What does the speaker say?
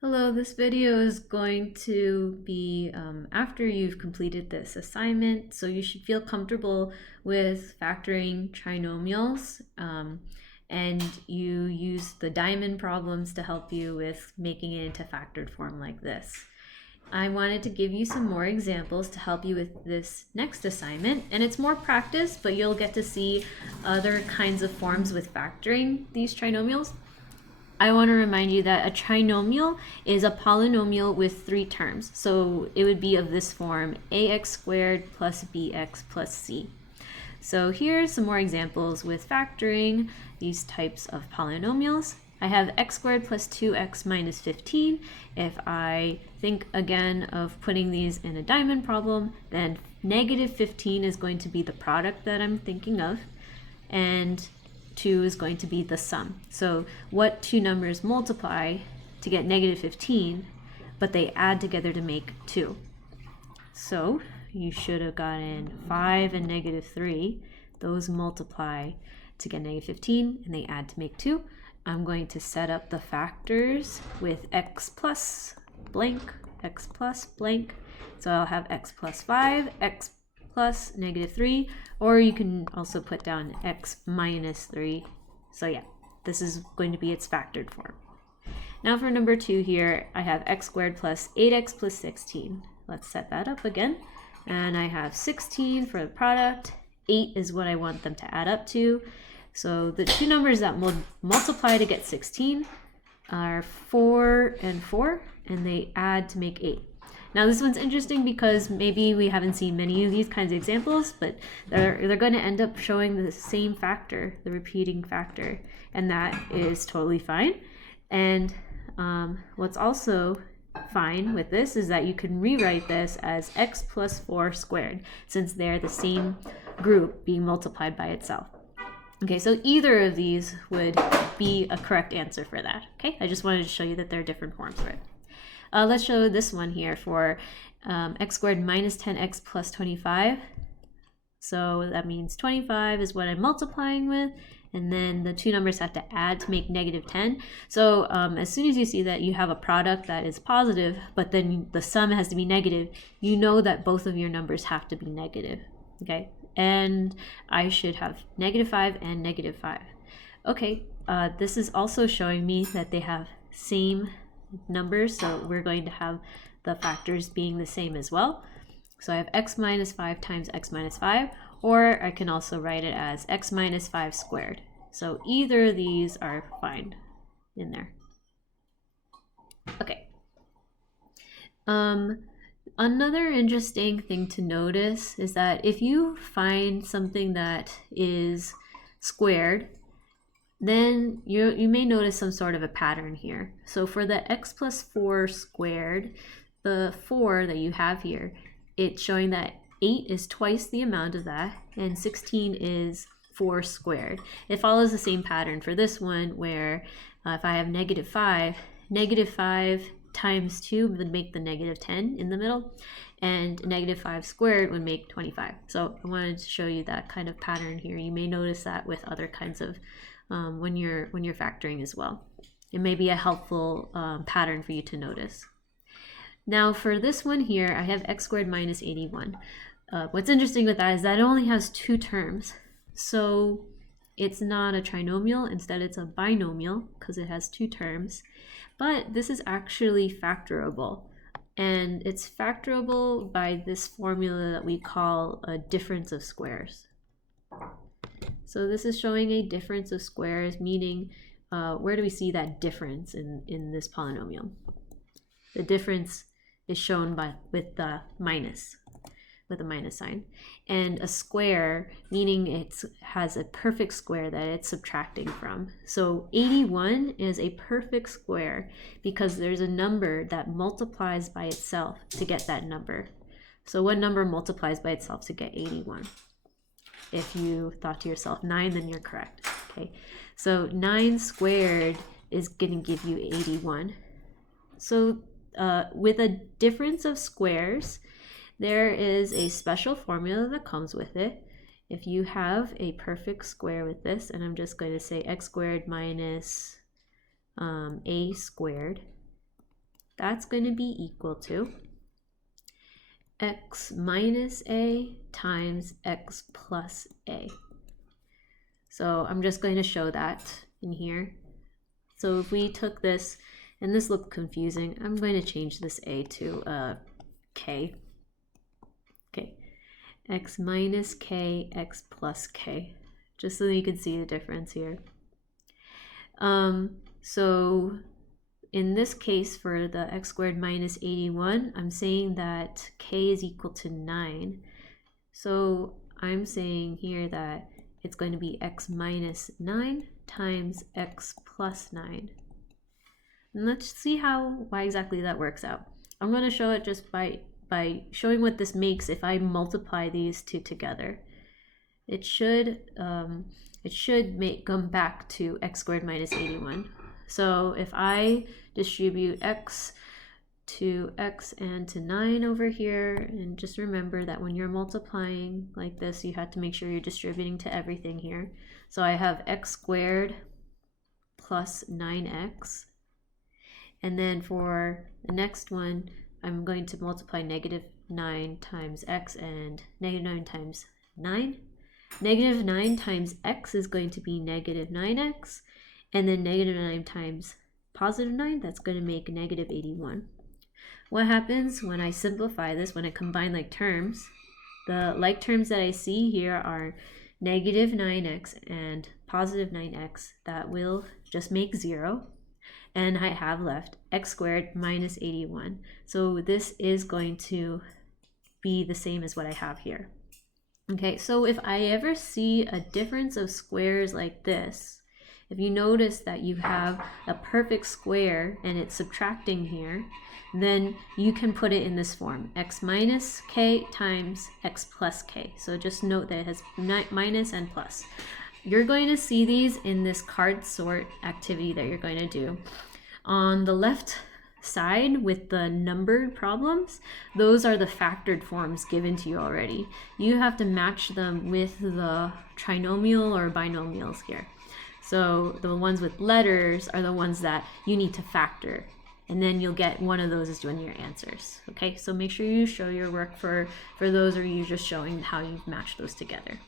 Hello, this video is going to be after you've completed this assignment, so you should feel comfortable with factoring trinomials, and you use the diamond problems to help you with making it into factored form like this. I wanted to give you some more examples to help you with this next assignment, and it's more practice, but you'll get to see other kinds of forms with factoring these trinomials. I want to remind you that a trinomial is a polynomial with three terms. So it would be of this form, ax squared plus bx plus c. So here's some more examples with factoring these types of polynomials. I have x squared plus 2x minus 15. If I think again of putting these in a diamond problem, then negative 15 is going to be the product that I'm thinking of. And 2 is going to be the sum. So what two numbers multiply to get negative 15, but they add together to make 2. So you should have gotten 5 and negative 3. Those multiply to get negative 15, and they add to make 2. I'm going to set up the factors with x plus blank, x plus blank. So I'll have x plus 5, x plus negative 3, or you can also put down x minus 3. So yeah, this is going to be its factored form. Now for number 2 here, I have x squared plus 8x plus 16. Let's set that up again. And I have 16 for the product. 8 is what I want them to add up to. So the two numbers that multiply to get 16 are 4 and 4, and they add to make 8. Now this one's interesting because maybe we haven't seen many of these kinds of examples, but they're going to end up showing the same factor, the repeating factor, and that is totally fine. And what's also fine with this is that you can rewrite this as x plus 4 squared, since they're the same group being multiplied by itself. Okay, so either of these would be a correct answer for that. Okay, I just wanted to show you that there are different forms for it. Let's show this one here for x squared minus 10x plus 25. So that means 25 is what I'm multiplying with, and then the two numbers have to add to make negative 10. So as soon as you see that you have a product that is positive, but then the sum has to be negative, you know that both of your numbers have to be negative. Okay, and I should have negative 5 and negative 5. Okay, this is also showing me that they have same numbers, so we're going to have the factors being the same as well. So I have x minus 5 times x minus 5, or I can also write it as x minus 5 squared. So either of these are fine in there. Okay. Another interesting thing to notice is that if you find something that is squared, then you may notice some sort of a pattern here. So for the x plus 4 squared, the 4 that you have here, it's showing that 8 is twice the amount of that, and 16 is 4 squared. It follows the same pattern for this one, where if I have negative 5 times 2 would make the negative 10 in the middle, and negative 5 squared would make 25. So I wanted to show you that kind of pattern here. You may notice that with other kinds of when you're factoring as well. It may be a helpful pattern for you to notice. Now for this one here, I have x squared minus 81. What's interesting with that is that it only has two terms. So it's not a trinomial, instead it's a binomial because it has two terms. But this is actually factorable. And it's factorable by this formula that we call a difference of squares. So this is showing a difference of squares, meaning where do we see that difference in this polynomial? The difference is shown with the minus sign. And a square, meaning it has a perfect square that it's subtracting from. So 81 is a perfect square because there's a number that multiplies by itself to get that number. So what number multiplies by itself to get 81? If you thought to yourself 9, then you're correct. Okay, so 9 squared is going to give you 81. So with a difference of squares, there is a special formula that comes with it. If you have a perfect square with this, and I'm just going to say x squared minus a squared, that's going to be equal to x minus a times x plus a. So I'm just going to show that in here. So if we took this, and this looked confusing, I'm going to change this a to k. Okay, x minus k, x plus k, just so that you can see the difference here. So in this case, for the x squared minus 81, I'm saying that k is equal to 9. So I'm saying here that it's going to be x minus 9 times x plus 9. And let's see why exactly that works out. I'm going to show it just by showing what this makes if I multiply these two together. It should come back to x squared minus 81. So if I distribute x to x and to 9 over here, and just remember that when you're multiplying like this, you have to make sure you're distributing to everything here. So I have x squared plus 9x. And then for the next one, I'm going to multiply negative 9 times x and negative 9 times 9. Negative 9 times x is going to be negative 9x. And then negative 9 times positive 9, that's going to make negative 81. What happens when I simplify this, when I combine like terms? The like terms that I see here are negative 9x and positive 9x. That will just make 0. And I have left x squared minus 81. So this is going to be the same as what I have here. Okay, so if I ever see a difference of squares like this, if you notice that you have a perfect square and it's subtracting here, then you can put it in this form, x minus k times x plus k. So just note that it has minus and plus. You're going to see these in this card sort activity that you're going to do. On the left side with the numbered problems, those are the factored forms given to you already. You have to match them with the trinomial or binomials here. So the ones with letters are the ones that you need to factor, and then you'll get one of those as one of your answers. Okay, so make sure you show your work for those, or you're just showing how you've matched those together.